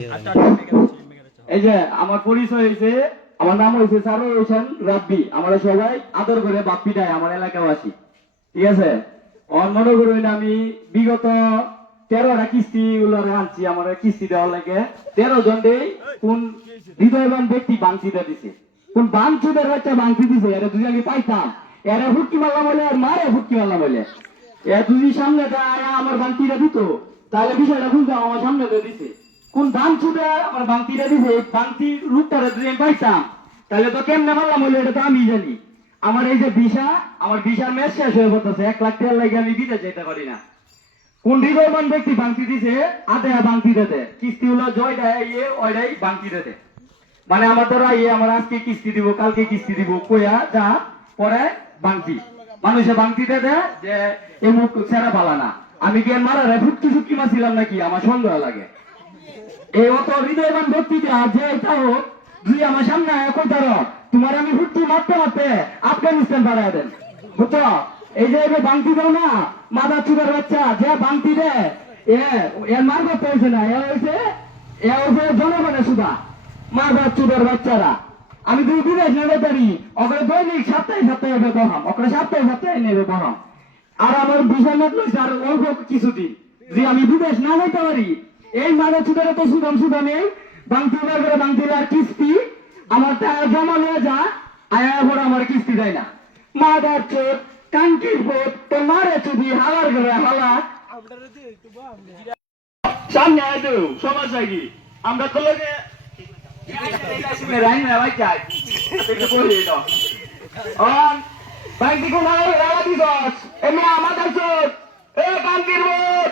এই যে আমার পরিচয় হয়েছে, আমার নাম হয়েছে সারোয়ার হোসেন রাব্বি। আমরা সবাই আদর করে বাপ্পি দেয় আমার এলাকাবাসী, ঠিক আছে। মনে করুন আমি বিগত 13টা কিস্তি গুলোরে আনছি, আমার কিস্তি দেওয়ার লাগে 13 জন কোন হৃদয়বান ব্যক্তি বাংচিটা দিছে, কোন বাংচুদের বাচ্চা বাংচি দিছে। এরা দুই আগে পাইতাম, এরা হুটকি মারলাম বলে আর মারে হুটকি মারলাম বলে এরা দুই সামনে আমার বাংচিটা দিত, তাহলে বিষয়টা বুঝতে আমার সামনে দিছে। কোন ধান ছুটে আমার বাংতিটা দিছে, বাংতির রূপটা যদি আমি পাইতাম তাহলে তো কেমনে মারলাম বলে এটা তো আমি জানি। আমার এই যে ভিসা, আমার ভিসার ম্যাচ শেষ হয়ে পড়তেছে, 1 লাখ টাকা লাগে আমি বিদেশ যেতে পারি না। কোন হৃদয়বান ব্যক্তি বাংতি দিছে, আদে বাংতি দেয় কিস্তি হলো জয় দেয় ওইটাই বাংতি দেয়। মানে আমার দ্বারা আমার আজকে কিস্তি দিব, কালকে কিস্তি দিব কইয়া যা পরে বাংতি মানুষে বাংতি দেয় যে এই মুখ ছেড়া পালা না। আমি কি মারা ফুটকি ফুটকি মারছিলাম নাকি, আমার সন্দেহ লাগে। এই অত হৃদয়বান ব্যক্তিটা যে এটা হোক যদি আমার সামনে কইতার তোমার আমি ফুটকি মারতে মারতে আফগানিস্তান বাড়াই দেন, বুঝছো। এই যে বাংতি দাও না মাদা চুদার বাচ্চা যে বাংতি দেয় এর মার করতে হয়েছে না, এ হয়েছে জনগণের সুদা মাদা চুদার বাচ্চারা। আমি তুমি বিদেশ নেবে পারি ওখানে দৈনিক সপ্তাহে সপ্তাহে বহাম, ওখানে সপ্তাহে সপ্তাহে নেবে বহাম। আর আমার বিষয় লইছে আর অল্প কিছুদিন যে আমি বিদেশ না হইতে পারি। এই মাদা চুদারে তো সুদাম সুদা নেই, বাংতি করে বাংতি আর কিস্তি আমার টাকা জমা নিয়ে যা আয়া পরে আমার কিস্তি দেয় না। মাদার চোট কাঙ্কির বোধ তো মারে চুদি হালার করে হালা সামনে আয়তো সমস্যা কি আমরা তো লোকে বাংতি কোন দিস এমনি আমাদের চোট এ কাঙ্কির বোধ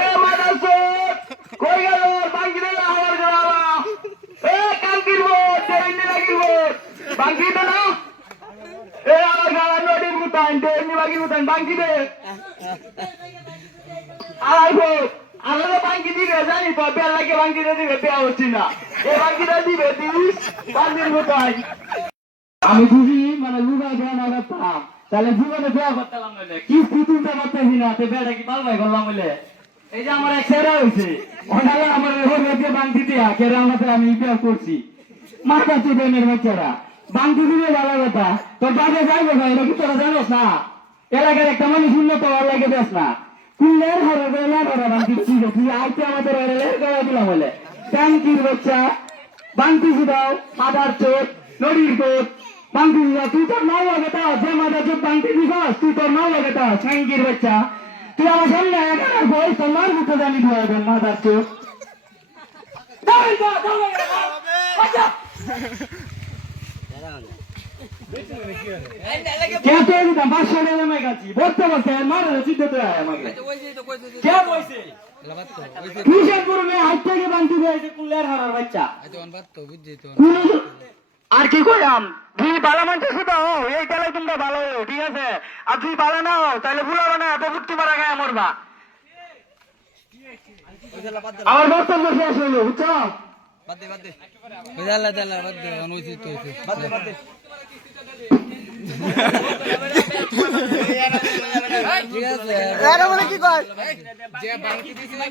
এ মাদার চোট কই গেল বাংতি হালার করে হালা এ কাঙ্কির বোধ লাগির বোধ বাংতি তো না বাংকি দে আলাদা বাংকি দিবে জানি তো বেল লাগে বাংকিটা দিবে দেওয়া হচ্ছে না, এই বাংকিটা দিবে 30 মতাই। আমি খুশি মানে লুগা দেওয়া না করতাম তাহলে জীবনে দেওয়া করতাম বলে কি তুলতে পারতেছি না, বেড়া কি পাল ভাই করলাম বলে। এই যে আমার এক সেরা হয়েছে ওনারা আমার বাংকি দিয়া কেরা আমাদের আমি ইতিহাস করছি মাথা চুদের বাচ্চারা বাংতি দিলে ভালো কথা। তোর বাজে যাইবে ভাই এটা কি তোরা জানোস না, এলাকার একটা মানুষ উন্নত হওয়ার লাগে দেশ না কুল্লের ঘরে বাংতি তুই আইতে আমাদের দিলাম বলে ট্যাঙ্কির বাচ্চা বাংতি শুধাও মাদার চোট নদীর কোট বাংতি শুধা তুই তোর নাও লাগে তা যে মাদার চোট বাংতি দিবস তুই তোর নাও লাগে তা ট্যাঙ্কির বাচ্চা তুই আমার সামনে এগার বই তোর নার মুখে জানি দেবেন মাদার চোট আর কি কইলাম দুই বালা মানুষ শুধু এই বেলায় তোমরা ভালো হো, ঠিক আছে। আর দুই বালা না হো তাহলে ভুলাবো না এত ফুটকি মারা গায়ে মরবা। আমার বক্তব্য শেষ হইলো, বুঝছো। কি কয় যে বাংকি দিয়েছিলাম